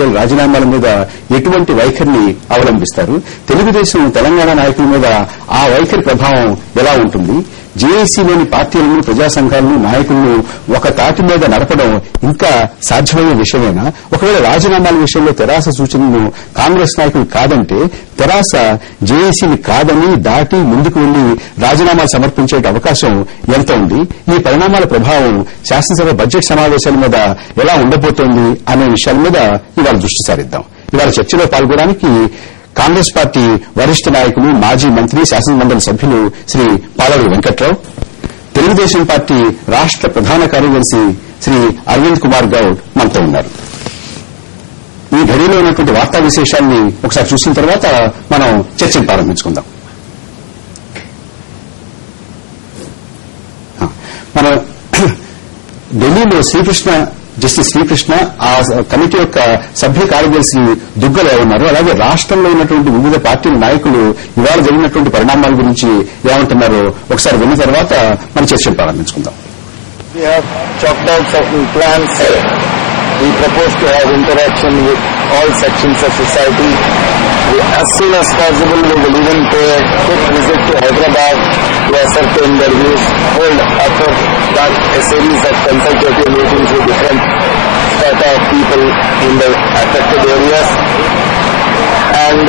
ఎమ్మెల్యేల రాజీనామాల మీద ఎటువంటి వైఖరిని అవలంబిస్తారు? తెలుగుదేశం తెలంగాణ నాయకుల మీద ఆ వైఖరి ప్రభావం ఎలా ఉంటుంది? జేఏసీలోని పార్టీలను, ప్రజా సంఘాలను, నాయకులను ఒక తాటి మీద నడపడం ఇంకా సాధ్యమయ్యే విషయమేనా? ఒకవేళ రాజీనామాల విషయంలో తెరాస సూచనలను కాంగ్రెస్ నాయకులు కాదంటే తెరాస జేఏసీని కాదని దాటి ముందుకు వెళ్లి రాజీనామాలు సమర్పించే అవకాశం ఎంత ఉంది? ఈ పరిణామాల ప్రభావం శాసనసభ బడ్జెట్ సమావేశాల మీద ఎలా ఉండబోతోంది అనే విషయాల మీద ఇవాళ దృష్టి సారిద్దాం. ఇవాళ చర్చలో పాల్గొనడానికి కాంగ్రెస్ పార్టీ వరిష్ఠ నాయకులు, మాజీ మంత్రి, శాసనమండలి సభ్యులు శ్రీ పాలూరి వెంకట్రావు, తెలుగుదేశం పార్టీ రాష్ట ప్రధాన కార్యదర్శి శ్రీ అరవింద్ కుమార్ గౌడ్ మనతో ఉన్నారు. ఈ ఘడిలో ఉన్నటువంటి వార్తా విశేషాన్ని ఒకసారి చూసిన తర్వాత మనం చర్చను ప్రారంభించుకుందాం. మనం ఢిల్లీలో జస్టిస్ శ్రీకృష్ణ, ఆ కమిటీ యొక్క సభ్య కార్యదర్శి దుగ్గలు ఉన్నారు. అలాగే రాష్ట్రంలో ఉన్నటువంటి వివిధ పార్టీల నాయకులు ఇవాళ జరిగినటువంటి పరిణామాల గురించి ఏమంటున్నారో ఒకసారి విన్న తర్వాత మన చర్చను ప్రారంభించుకుందాం. We propose to have interaction with all sections of society. As soon as possible, we will even pay a quick visit to Hyderabad to ascertain their views, hold after that a series of consultative meetings with different strata of people in the affected areas. And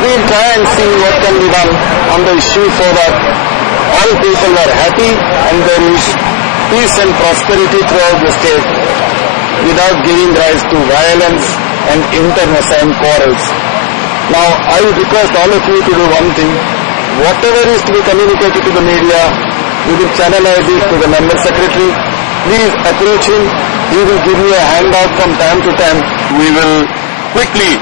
we'll try and see what can be done on the issue so that all people are happy and there is peace and prosperity throughout the state without giving rise to violence and internecine quarrels. Now, I would request all of you to do one thing. Whatever is to be communicated to the media, we will channelize it to the member secretary. Please approach him. He will give you a handout from time to time. We will quickly,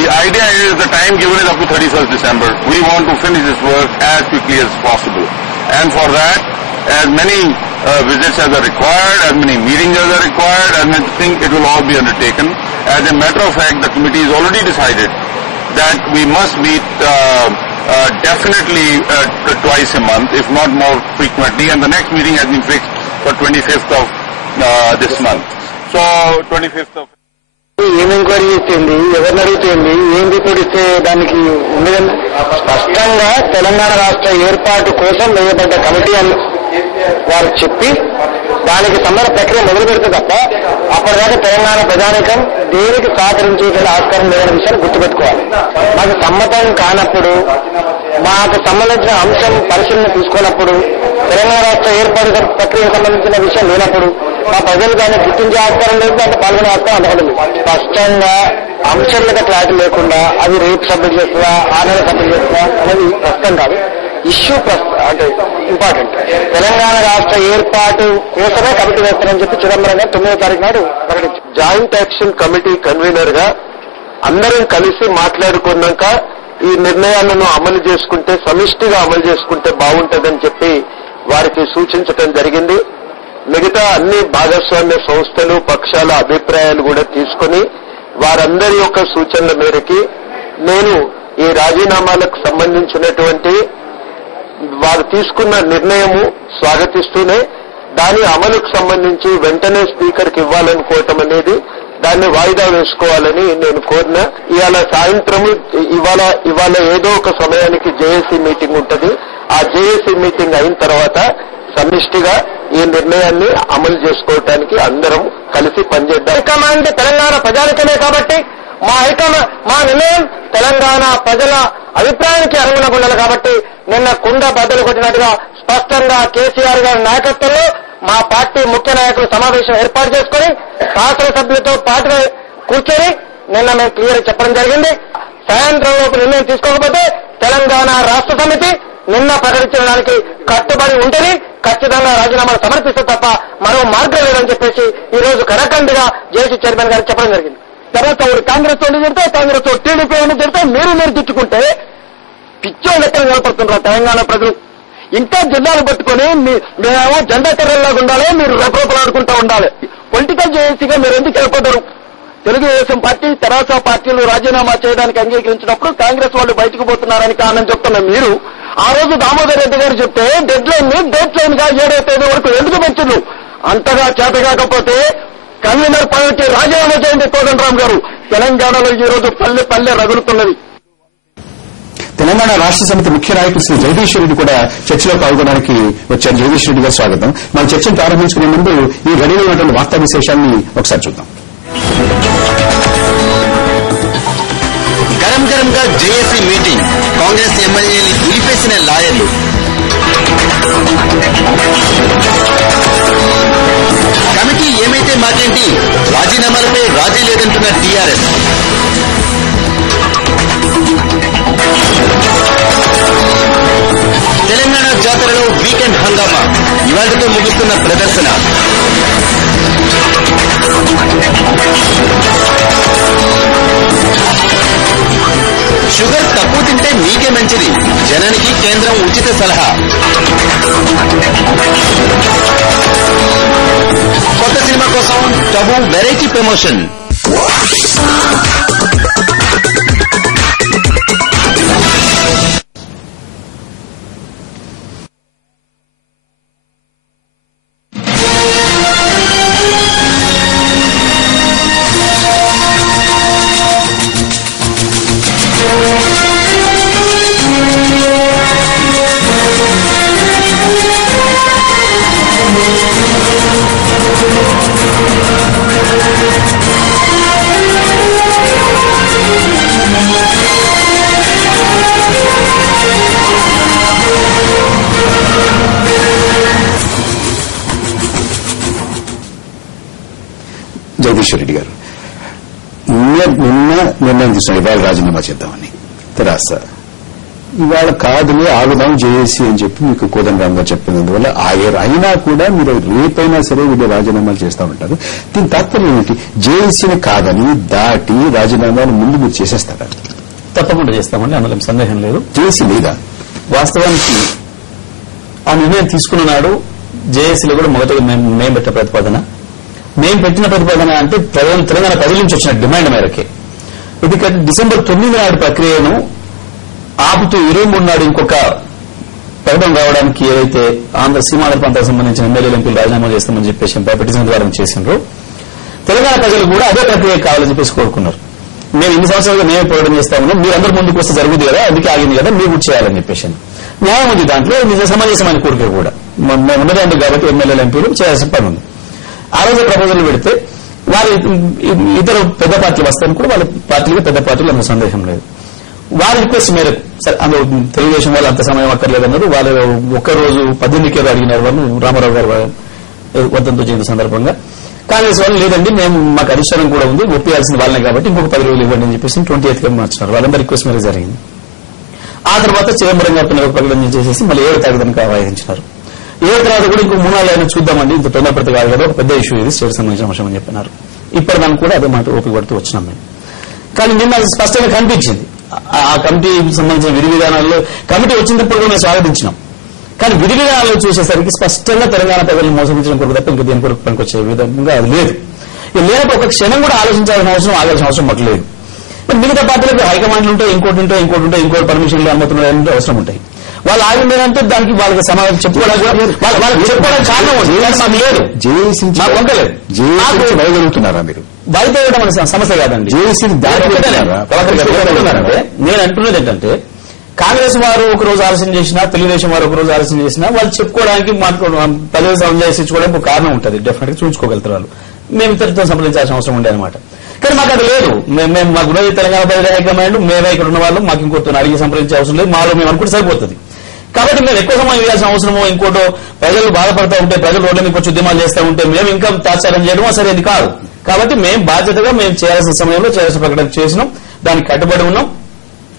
the idea is the time given is up to 31st December. We want to finish this work as quickly as possible. And for that, as many visits as are required, as many meetings as are required, and I think it will all be undertaken. As a matter of fact, the committee has already decided that we must meet definitely twice a month, if not more frequently, and the next meeting has been fixed for 25th of this month. So, 25th of... ఏం enquiry చేసింది, ఎవరిని అడుగుతుంది, ఏం report ఇస్తే దానికి ఉండదండి. స్పష్టంగా తెలంగాణ రాష్ట్ర ఏర్పాటు కోసం వేయబడ్డ కమిటీ అని వారు చెప్పి దానికి సంబంధ ప్రక్రియ మొదలు పెడితే తప్ప అప్పటిదాకా తెలంగాణ ప్రజానీకం దేనికి సహకరించేటువంటి ఆస్కారం లేదనే విషయాన్ని గుర్తుపెట్టుకోవాలి. మాకు సమ్మతం కానప్పుడు, మాకు సంబంధించిన అంశం పరిశీలన తీసుకున్నప్పుడు, తెలంగాణ రాష్ట్ర ఏర్పాటు ప్రక్రియకు సంబంధించిన విషయం లేనప్పుడు మా ప్రజలు దాన్ని గుర్తించే ఆస్కారం లేదు, దాంట్లో పాల్గొనే ఆస్కారం అందకలేదు. స్పష్టంగా అంశం మీద క్లారిటీ లేకుండా అది రేపు సబ్మిట్ చేస్తుందా, ఆ నెల సబ్మిట్ చేస్తుందా అనేది ప్రస్తుతం కాదు. ఇష్యూ అంటే ఇంపార్టెంట్. తెలంగాణ రాష్ట్ర ఏర్పాటు కోసమే కమిటీ వేస్తారని చెప్పి చిదంబరం గారు 9వ తారీఖు నాడు ప్రకటించారు. జాయింట్ యాక్షన్ కమిటీ కన్వీనర్ గా అందరం కలిసి మాట్లాడుకున్నాక ఈ నిర్ణయాలను అమలు చేసుకుంటే, సమిష్టిగా అమలు చేసుకుంటే బాగుంటుందని చెప్పి వారికి సూచించడం జరిగింది. మిగతా అన్ని భాగస్వామ్య సంస్థలు, పక్షాల అభిప్రాయాలు కూడా తీసుకుని వారందరి యొక్క సూచనల మేరకి నేను ఈ రాజీనామాలకు సంబంధించినటువంటి వారు తీసుకున్న నిర్ణయము స్వాగతిస్తూనే దాని అమలుకు సంబంధించి వెంటనే స్పీకర్కి ఇవ్వాలనుకోవటం అనేది దాన్ని వాయిదా వేసుకోవాలని నేను కోరిన. ఇవాళ సాయంత్రం ఇవాళ ఏదో ఒక సమయానికి జేఏసీ మీటింగ్ ఉంటుంది. ఆ జేఏసీ మీటింగ్ అయిన తర్వాత సమిష్టిగా ఈ నిర్ణయాన్ని అమలు చేసుకోవటానికి అందరం కలిసి పనిచేద్దాం. హైకమాండ్ తెలంగాణ ప్రజానికమే కాబట్టి మా నిర్ణయం తెలంగాణ ప్రజల అభిప్రాయానికి అనుగుణంగా ఉండాలి కాబట్టి నిన్న కుండ బద్దలు కొట్టినట్టుగా స్పష్టంగా కేసీఆర్ గారి నాయకత్వంలో మా పార్టీ ముఖ్య నాయకులు సమావేశం ఏర్పాటు చేసుకుని శాసనసభ్యులతో పాటుగా కూర్చొని నిన్న మేము క్లియర్ చెప్పడం జరిగింది. సాయంత్రం లోపు నిర్ణయం తీసుకోకపోతే తెలంగాణ రాష్ట్ర సమితి నిన్న ప్రకటించిన దానికి కట్టుబడి ఉంటుంది, ఖచ్చితంగా రాజీనామాలు సమర్పిస్తే తప్ప మరో మార్గం లేదని చెప్పేసి ఈ రోజు కరకండిగా జేసీ చైర్మన్ గారికి చెప్పడం జరిగింది. తర్వాత కాంగ్రెస్ వాళ్ళు తిడితే, కాంగ్రెస్ టీడీపీ అని తిడితే మీరు తిట్టుకుంటే పిచ్చో లెక్కలు నిలబడుతున్నారు తెలంగాణ ప్రజలు. ఇంకా జిల్లాలు పట్టుకుని మేమేమో జెండా కర్రల్లాగా ఉండాలి, మీరు రెపరెపలాడుకుంటూ ఉండాలి. పొలిటికల్ జేఏసీగా మీరు ఎందుకు వెళ్ళిపోతారు? తెలుగుదేశం పార్టీ, తెరాస పార్టీలు రాజీనామా చేయడానికి అంగీకరించినప్పుడు కాంగ్రెస్ వాళ్ళు బయటకు పోతున్నారని కారణం చెప్తున్న మీరు ఆ రోజు దామోదర్ రెడ్డి గారు చెప్తే డెడ్ లైన్ గా 7వ తేదీ వరకు ఎందుకు పెంచును? అంతగా చేతగాకపోతే కన్వీనర్ పదవికి రాజీనామా చేయండి కోదండరాం గారు. తెలంగాణలో ఈ రోజు పల్లె పల్లె రగులుతున్నది. తెలంగాణ రాష్ట్ర సమితి ముఖ్య నాయకులు శ్రీ జగదీశ్వర్ రెడ్డి కూడా చర్చలో పాల్గొనడానికి వచ్చారు. జగదీశ్వర్ రెడ్డి గారు స్వాగతం. మన చర్చను ప్రారంభించుకునే ముందు ఈ గడిలో ఉన్నటువంటి వార్తా విశేషాన్ని ఒకసారి చూద్దాం. గరం గరంగా జేఏసీ మీటింగ్, కాంగ్రెస్ ఎమ్మెల్యేని దులిపేసిన లాయర్లు. కమిటీ ఏమైతే మాకేంటి, రాజీనామాలపై రాజీ లేదంటున్న టీఆర్ఎస్. తెలంగాణ జాతరలో వీకెండ్ హంగామా, ఇవాళతో ముగుస్తున్న ప్రదర్శన. షుగర్ తక్కువ తింటే మీకే మంచిది, జనానికి కేంద్రం ఉచిత సలహా. కొత్త సినిమా కోసం టబు వెరైటీ ప్రమోషన్. జగదీశ్వర్ రెడ్డి గారు, నిన్న నిర్ణయం తీసుకున్నాం ఇవాళ రాజీనామా చేద్దామని. తెరాస ఇవాళ కాదులే ఆగుదాం జేఏసీ అని చెప్పి మీకు కోదండరాం గారు చెప్పినందువల్ల ఆగారు. అయినా కూడా మీరు రేపైనా సరే వీళ్ళు రాజీనామాలు చేస్తా ఉంటారు. దీని తాత్పర్యం ఏమిటి? జేఏసీని కాదని దాటి రాజీనామాలు ముందు మీరు చేసేస్తారా? తప్పకుండా చేస్తామండి, అందులో సందేహం లేదు. జేఏసీ లేదా? వాస్తవానికి ఆ నిర్ణయం తీసుకున్న నాడు జేఏసీలో కూడా మొదటగా మేము పెట్టిన ప్రతిపాదన, మేము పెట్టిన ప్రతిపాదన అంటే తెలంగాణ ప్రజల నుంచి వచ్చిన డిమాండ్ మేరకే. ఇది డిసెంబర్ 9 నాడు ప్రక్రియను ఆపుతూ 23 నాడు ఇంకొక ప్రకటన రావడానికి ఏదైతే ఆంధ్ర సీమాంధ్ర ప్రాంతాలకు సంబంధించిన ఎమ్మెల్యేలు ఎంపీలు రాజీనామా చేస్తామని చెప్పేసి పిటిషన్ ద్వారా చేసిండ్రు. తెలంగాణ ప్రజలు కూడా అదే ప్రక్రియ కావాలని చెప్పేసి కోరుకున్నారు. మేము ఇన్ని సంవత్సరాలుగా మేమే పోరాటం చేస్తా ఉన్నాం, మీరందరూ ముందుకు వస్తే జరుగుతుంది కదా, అందుకే ఆగింది కదా, మీరు కూడా చేయాలని చెప్పేసి న్యాయం ఉంది దాంట్లో, నిజ సమంజసమైన కోరిక కూడా. మేము ఉన్నదండి కాబట్టి ఎమ్మెల్యేలు ఎంపీలు చేయాల్సిన పని ఉంది. ఆ రోజు ప్రపోజల్ పెడితే వారి ఇతర పెద్ద పార్టీలు వస్తాయని కూడా వాళ్ళ పార్టీలు పెద్ద పార్టీలు అంత సందేహం లేదు. వారి రిక్వెస్ట్ మేరకు సరే అందులో తెలుగుదేశం వాళ్ళు అంత సమయం అక్కర్లేదన్నారు. వాళ్ళు ఒక్కరోజు 18కే అడిగినారు వాళ్ళు, రామారావు గారు వర్ధంతో జయంతి సందర్భంగా. కాంగ్రెస్ వాళ్ళు లేదండి, మేము మాకు అధిష్టానం కూడా ఉంది, ఒప్పియాల్సిన వాళ్ళనే కాబట్టి ఇంకొక 10 రోజులు ఇవ్వండి అని చెప్పేసి 28కి మార్చినారు. వాళ్ళందరూ రిక్వెస్ట్ మేరకు జరిగింది. ఆ తర్వాత చిదంబరం గారిని ఒక ప్రకటన చేసేసి మళ్ళీ 7వ తారీఖుకి ఆవాహించినారు. 7 తర్వాత కూడా ఇంకో 3-4 అయినా చూద్దామండి, ఇంత తొందరపడితే కాదు కదా, ఒక పెద్ద ఇష్యూ ఇది, స్టేట్ సంబంధించిన అంశం అని చెప్పినారు. ఇప్పటిదానికి కూడా అదే మాట ఓపిక పడుతూ వచ్చినాం మేము. కానీ నిన్న అది స్పష్టంగా కనిపించింది. ఆ కమిటీకి సంబంధించిన విధి విధానాల్లో కమిటీ వచ్చినప్పుడు కూడా మేము స్వాగతించినాం. కానీ విధి విధానాల్లో చూసేసరికి స్పష్టంగా తెలంగాణ ప్రజలను మోసగించడం కొరకు తప్ప ఇంకా దేని కొరకు పనికొచ్చే విధంగా అది లేదు. లేనప్పుడు ఒక క్షణం కూడా ఆలోచించాల్సిన అవసరం, ఆగాల్సిన అవసరం మాకు లేదు. మిగతా పార్టీలకు హైకమాండ్లు ఉంటాయి, ఇంకోటి పర్మిషన్లు అనుమతులు అవసరం ఉంటాయి. వాళ్ళు ఆగిందంటే దానికి వాళ్ళకి సమాధానం చెప్పుకోవడానికి కారణం మాకు లేదు. వైగలుగుతున్నారా మీరు? బయటవేయడం అనే సమస్య కాదండి. నేను అంటున్నది ఏంటంటే కాంగ్రెస్ వారు ఒక రోజు ఆలోచన చేసినా, తెలుగుదేశం వారు ఒక రోజు ఆలోచన చేసినా వాళ్ళు చెప్పుకోవడానికి ప్రజలు సంజయించుకోవడానికి ఒక కారణం ఉంటుంది. డెఫినెట్ గా చూపించుకోగలుగుతారు వాళ్ళు. మేము ఇతరులతో సంప్రదించాల్సిన అవసరం ఉండే అనమాట. కానీ మాకు అది లేదు. మేము మాకు ఉన్నది తెలంగాణ ప్రజల హైకమాండ్, మేమే ఇక్కడ ఉన్న వాళ్ళు, మాకు ఇంకోటి అడిగి సంప్రదించే అవసరం లేదు. మాలో మేము అనుకుంటే సరిపోతుంది. కాబట్టి మేము ఎక్కువ సమయం ఇవ్వాల్సిన అవసరమో, ఇంకోటో ప్రజలు బాధపడతా ఉంటే, ప్రజలు రోడ్ల మీద వచ్చి ఉద్యమాలు చేస్తూ ఉంటే మేము ఇంకా తాత్సారం చేయడం సరైనది కాదు. కాబట్టి మేము బాధ్యతగా మేము చేయాల్సిన సమయంలో చేయాల్సిన ప్రకటన చేసినాం, దానికి కట్టుబడి ఉన్నాం.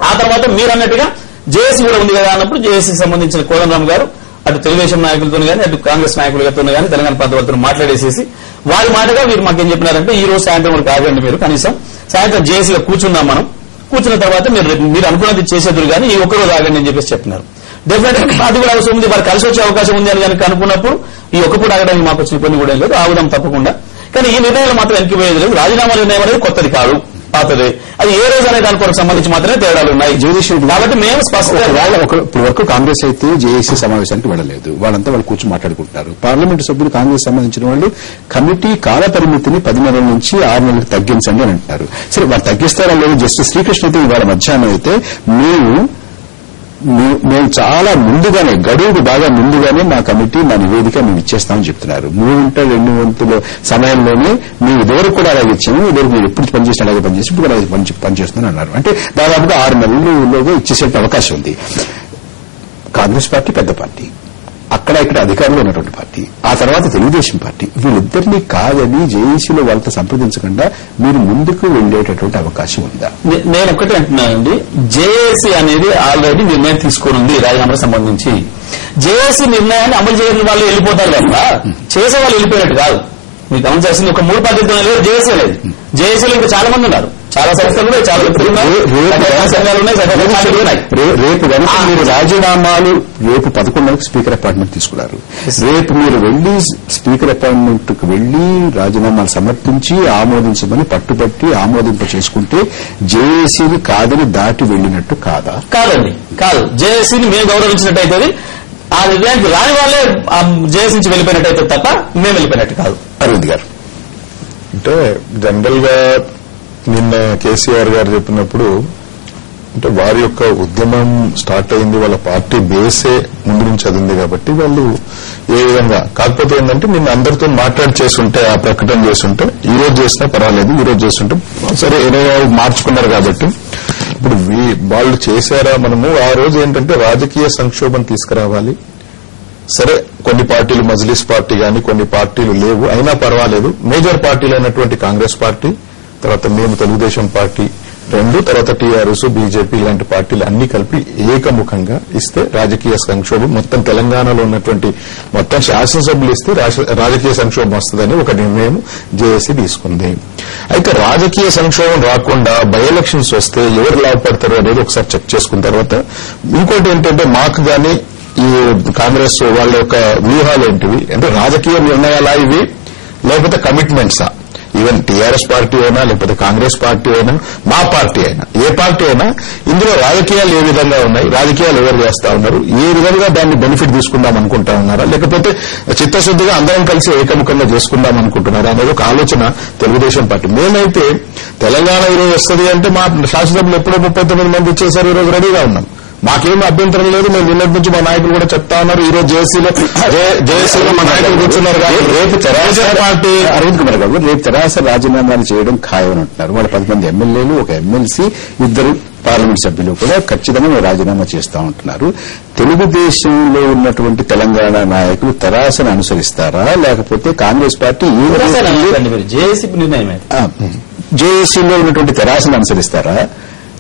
ఆ తర్వాత మీరు అన్నట్టుగా జేఏసీ కూడా ఉంది కదా అన్నప్పుడు జేఏసీకి సంబంధించిన కోదండరాం గారు అటు తెలుగుదేశం నాయకులతో గానీ, అటు కాంగ్రెస్ నాయకులతో గానీ, తెలంగాణ ప్రాంత వాళ్ళతో మాట్లాడేసేసి వారి మాటగా మీరు మాకేం చెప్పినారంటే ఈ రోజు సాయంత్రం వరకు ఆగండి, మీరు కనీసం సాయంత్రం జేఏసీలో కూర్చున్నాం. మనం కూర్చున్న తర్వాత మీరు అనుకున్నది చేసేదురు కానీ ఈ ఒక్కరోజు ఆగండి అని చెప్పేసి చెప్పినారు. డెఫినెట్ గా అది కూడా అవసరం ఉంది, వారు కలిసి వచ్చే అవకాశం ఉంది అని కనుక అనుకున్నప్పుడు ఈ ఒక్కపూట ఆగడానికి మాకు వచ్చిన పని కూడా లేదు, ఆగుదాం తప్పకుండా. కానీ ఈ నిర్ణయాలు మాత్రం వెనక్కిపోయేది లేదు. రాజీనామా నిర్ణయం అనేది కొత్తది కాదు, పాతదే. అది ఏ రోజు అనే దాని కొరకు సంబంధించి మాత్రమే తేడాలు ఉన్నాయి. కాబట్టి మేము స్పష్టంగా ఇప్పుడు వరకు కాంగ్రెస్ అయితే జేఏసీ సమావేశానికి వెళ్ళలేదు. వాళ్ళంతా వాళ్ళు కూర్చొని మాట్లాడుకుంటున్నారు. పార్లమెంటు సభ్యులు కాంగ్రెస్ సంబంధించిన వాళ్ళు కమిటీ కాల పరిమితిని 10 నెలల నుంచి 6 నెలలకు తగ్గించండి అని అంటున్నారు. సరే, వాళ్ళు తగ్గిస్తారా లేదు. జస్టిస్ శ్రీకృష్ణ అయితే ఇవాళ మధ్యాహ్నం అయితే మేము చాలా ముందుగానే, గడువుకు బాగా ముందుగానే మా కమిటీ మా నివేదిక మేము ఇచ్చేస్తామని చెప్తున్నారు. 3 వంతుల సమయంలోనే మేము ఇదివరకు కూడా అలాగే ఇచ్చాము, ఇదివరకు మీరు ఎప్పుడు పనిచేసిన అలాగే పనిచేసి ఇప్పుడు అలాగే పనిచేస్తున్నాను అన్నారు. అంటే దాదాపుగా 6 నెలల్లోగా ఇచ్చేసే అవకాశం ఉంది. కాంగ్రెస్ పార్టీ పెద్ద పార్టీ, అక్కడ ఇక్కడ అధికారంలో ఉన్నటువంటి పార్టీ, ఆ తర్వాత తెలుగుదేశం పార్టీ, వీళ్ళిద్దరినీ కాదని జేఏసీలో వాళ్ళతో సంప్రదించకుండా మీరు ముందుకు వెళ్లేటటువంటి అవకాశం ఉందా? నేను ఒకటి అంటున్నానండి, జేఏసీ అనేది ఆల్రెడీ నిర్ణయం తీసుకుని ఉంది రాజీనామాకు సంబంధించి. జేఏసీ నిర్ణయాన్ని అమలు చేయని వాళ్ళు వెళ్ళిపోతారు కదా, చేసే వాళ్ళు వెళ్ళిపోయినట్టు కాదు. మీకు గమనించాల్సింది ఒక 3 పార్టీలతో లేదు, జేఏసీ లేదు. జేఏసీలో ఇంకా చాలా మంది ఉన్నారు, చాలా సంస్థలు ఉన్నాయి, చాలా సంఘాలు ఉన్నాయి. రేపు కనుక మీరు రాజీనామాలు రేపు 11కు స్పీకర్ అపాయింట్మెంట్ తీసుకున్నారు. రేపు మీరు వెళ్లి స్పీకర్ అపాయింట్మెంట్ కు వెళ్లి రాజీనామాలు సమర్పించి ఆమోదించమని పట్టుబట్టి ఆమోదింప చేసుకుంటే జేఏసీని కాదని దాటి వెళ్లినట్టు కాదా? కాదండి, కాదు. జేఏసీని మేము గౌరవించినట్టు అవుతుంది. ఆ నిర్ణయానికి రాని వాళ్ళే జేఏసీ నుంచి వెళ్ళిపోయినట్టు అయితే తప్ప మేము వెళ్ళిపోయినట్టు కాదు. అరవింద్ గారు అంటే జనరల్ గా నిన్న కేసీఆర్ గారు చెప్పినప్పుడు అంటే వారి యొక్క ఉద్యమం స్టార్ట్ అయింది, వాళ్ళ పార్టీ బేసే ముందు నుంచి చదివింది కాబట్టి వాళ్ళు ఏ విధంగా, కాకపోతే ఏంటంటే నిన్న అందరితో మాట్లాడి చేస్తుంటే ఆ ప్రకటన చేస్తుంటే ఈ రోజు చేసినా పర్వాలేదు, ఈ రోజు చేస్తుంటే సరే ఏదో మార్చుకున్నారు కాబట్టి ఇప్పుడు వాళ్ళు చేశారా. మనము ఆ రోజు ఏంటంటే రాజకీయ సంక్షోభం తీసుకురావాలి. సరే, కొన్ని పార్టీలు మజ్లిస్ పార్టీ గాని కొన్ని పార్టీలు లేవు, అయినా పర్వాలేదు. మేజర్ పార్టీలు అయినటువంటి కాంగ్రెస్ పార్టీ, తర్వాత మేము తెలుగుదేశం పార్టీ 2, తర్వాత టీఆర్ఎస్, బీజేపీ ఇలాంటి పార్టీలు అన్ని కలిపి ఏకముఖంగా ఇస్తే రాజకీయ సంక్షోభం మొత్తం తెలంగాణలో ఉన్నటువంటి మొత్తం శాసనసభ్యులు ఇస్తే రాజకీయ సంక్షోభం వస్తుందని ఒక నిర్ణయం జేఏసీ తీసుకుంది. అయితే రాజకీయ సంక్షోభం రాకుండా బై ఎలక్షన్స్ వస్తే ఎవరు లాభపడతారు అనేది ఒకసారి చెక్ చేసుకున్న తర్వాత ఇంకోటి ఏంటంటే మాకు గాని ఈ కాంగ్రెస్ వాళ్ళ యొక్క వ్యూహాలు ఏంటివి అంటే రాజకీయ నిర్ణయాలా ఇవి లేకపోతే కమిట్మెంట్సా? ఈవెన్ టీఆర్ఎస్ పార్టీ అయినా లేకపోతే కాంగ్రెస్ పార్టీ అయినా మా పార్టీ అయినా ఏ పార్టీ అయినా ఇందులో రాజకీయాలు ఏ విధంగా ఉన్నాయి, రాజకీయాలు ఎవరు చేస్తా ఉన్నారు, ఏ విధంగా దాన్ని బెనిఫిట్ తీసుకుందాం అనుకుంటా ఉన్నారా, లేకపోతే చిత్తశుద్దిగా అందరం కలిసి ఏకముఖంగా చేసుకుందాం అనుకుంటున్నారా అనేది ఒక ఆలోచన తెలుగుదేశం పార్టీ. మేమైతే తెలంగాణ ఈరోజు వస్తుంది అంటే మా శాసనసభ్యులు ఎప్పుడో 39 మంది ఇచ్చేసారు, ఈరోజు రెడీగా ఉన్నాం. మాకేం అభ్యంతరం లేదు. మేము నిన్నటి నుంచి మా నాయకులు కూడా చెప్తా ఉన్నారు. ఈ రోజు జేఏసీలో మా నాయకులు కూర్చున్నారు. రేపు పార్టీ అరవింద్ కుమార్ గారు రేపు తెరాస రాజీనామాలు చేయడం ఖాయం అంటున్నారు. వాళ్ళ 10 మంది ఎమ్మెల్యేలు, ఒక ఎమ్మెల్సీ, 2 పార్లమెంట్ సభ్యులు కూడా ఖచ్చితంగా రాజీనామా చేస్తా ఉంటున్నారు. తెలుగుదేశంలో ఉన్నటువంటి తెలంగాణ నాయకులు తెరాసను అనుసరిస్తారా లేకపోతే కాంగ్రెస్ పార్టీ జేఏసీలో ఉన్నటువంటి తెరాసను అనుసరిస్తారా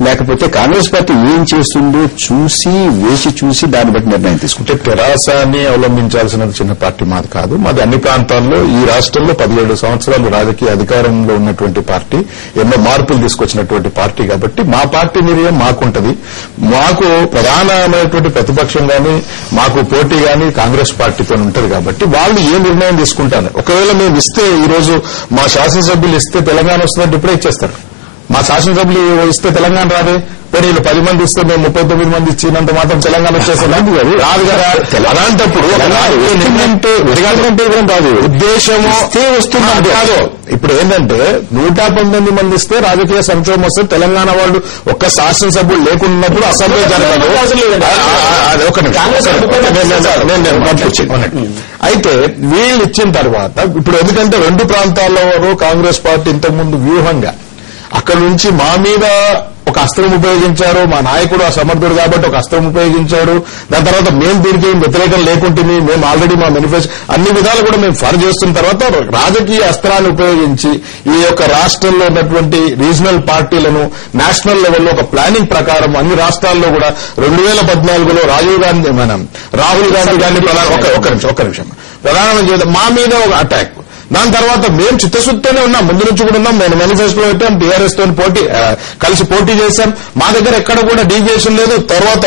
లేకపోతే కాంగ్రెస్ పార్టీ ఏం చేస్తుందో వేచి చూసి దాన్ని బట్టి నిర్ణయం తీసుకుంటే? తెరాసాన్ని అవలంబించాల్సిన చిన్న పార్టీ మాది కాదు. మాది అన్ని ప్రాంతాల్లో ఈ రాష్ట్రంలో 17 సంవత్సరాలు రాజకీయ అధికారంలో ఉన్నటువంటి పార్టీ, ఎన్నో మార్పులు తీసుకొచ్చినటువంటి పార్టీ కాబట్టి మా పార్టీ నిర్ణయం మాకుంటది. మాకు ప్రధానమైనటువంటి ప్రతిపక్షం గాని మాకు పోటీ గాని కాంగ్రెస్ పార్టీతో ఉంటది కాబట్టి వాళ్ళు ఏ నిర్ణయం తీసుకుంటారు. ఒకవేళ మేము ఇస్తే ఈ రోజు మా శాసనసభ్యులు ఇస్తే తెలంగాణ వస్తుందంటే ఇప్పుడే ఇచ్చేస్తారు. మా శాసనసభ్యులు ఇస్తే తెలంగాణ రాదే, పోనీ వీళ్ళు 10 మంది ఇస్తే మేము 39 మంది ఇచ్చినంత మాత్రం తెలంగాణ వచ్చేస్తుంది రాదు కదా. అలాంటప్పుడు కాదు ఉద్దేశము వస్తుంది కాదు. ఇప్పుడు ఏంటంటే 119 మంది ఇస్తే రాజకీయ సంక్షోభం వస్తే తెలంగాణ వాళ్ళు ఒక్క శాసనసభ్యులు లేకున్నప్పుడు అసెంబ్లీ జరగదు. అయితే వీళ్ళు ఇచ్చిన తర్వాత ఇప్పుడు ఎందుకంటే 2 ప్రాంతాల్లో కాంగ్రెస్ పార్టీ ఇంతకుముందు వ్యూహంగా అక్కడి నుంచి మా మీద ఒక అస్త్రం ఉపయోగించారు. మా నాయకుడు అసమర్థుడు కాబట్టి ఒక అస్త్రం ఉపయోగించాడు. దాని తర్వాత మేము దీనికి వ్యతిరేకం లేకుంటే మేము ఆల్రెడీ మా మేనిఫెస్టో అన్ని విధాలు కూడా మేము ఫర్ చేస్తున్న తర్వాత రాజకీయ అస్త్రాన్ని ఉపయోగించి ఈ యొక్క రాష్ట్రంలో ఉన్నటువంటి రీజనల్ పార్టీలను నేషనల్ లెవెల్లో ఒక ప్లానింగ్ ప్రకారం అన్ని రాష్ట్రాల్లో కూడా 2014లో రాహుల్ గాంధీ గారిని ఒక్క నిమిషం ప్రధానమంత్రి మా మీద ఒక అటాక్. దాని తర్వాత మేము చిత్తశుద్ధితోనే ఉన్నాం, ముందు నుంచి కూడా ఉన్నాం. మేము మేనిఫెస్టోలో పెట్టాం, టీఆర్ఎస్ తో కలిసి పోటీ చేశాం. మా దగ్గర ఎక్కడ కూడా డీవియేషన్ లేదు. తర్వాత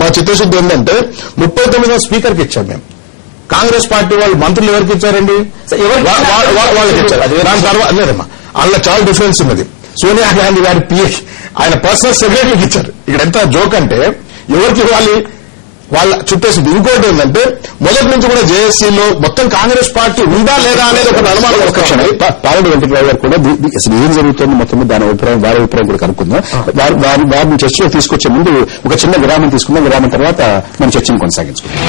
మా చిత్తశుద్ధి ఏంటంటే 39వ స్పీకర్కి ఇచ్చాం మేము. కాంగ్రెస్ పార్టీ వాళ్ళు మంత్రులు ఎవరికి ఇచ్చారండి? వాళ్ళకి ఇచ్చారు. దాని తర్వాత లేదమ్మా, అందులో చాలా డిఫరెన్స్ ఉన్నది. సోనియా గాంధీ గారి పిఏ ఆయన పర్సనల్ సెక్రటరీకి ఇచ్చారు. ఇక్కడ ఎంత జోక్ అంటే ఎవరికి వాళ్ళ చుట్టేసింది. ఇంకోటి ఏంటంటే మొదటి నుంచి కూడా జేఏసీలో మొత్తం కాంగ్రెస్ పార్టీ ఉందా లేదా అనేది ఒక అనుమానం. పాలెడు వెంకటరావు గారు కూడా అసలు ఏం జరుగుతుంది మొత్తం దాని అభిప్రాయం వారి అభిప్రాయం కూడా కనుక్కుందాం. వారిని చర్చలో తీసుకొచ్చే ముందు ఒక చిన్న విరామం తీసుకుందాం. విరామం తర్వాత మన చర్చను కొనసాగించుకుందాం.